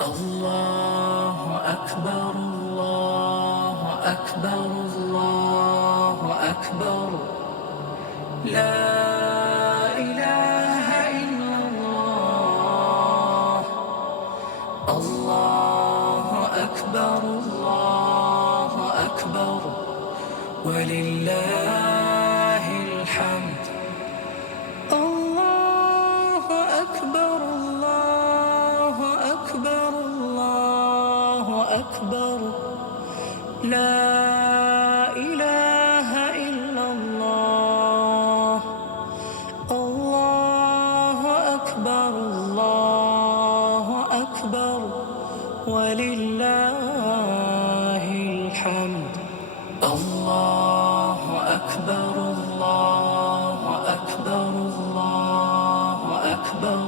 الله أكبر الله أكبر الله أكبر لا إله إلا الله الله أكبر الله أكبر ولله الحمد الله أكبر الله أكبر الله أكبر لا إله إلا الله الله أكبر الله أكبر ولله الحمد الله أكبر الله أكبر الله أكبر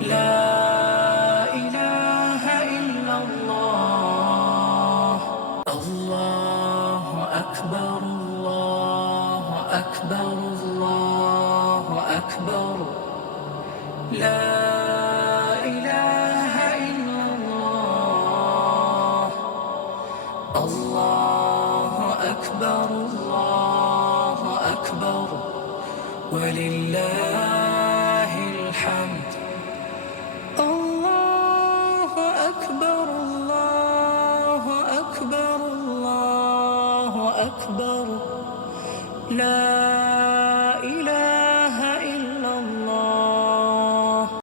لا إله إلا الله الله أكبر الله أكبر الله أكبر لا إله إلا الله الله أكبر الله أكبر ولله الحمد الله أكبر الله أكبر الله أكبر لا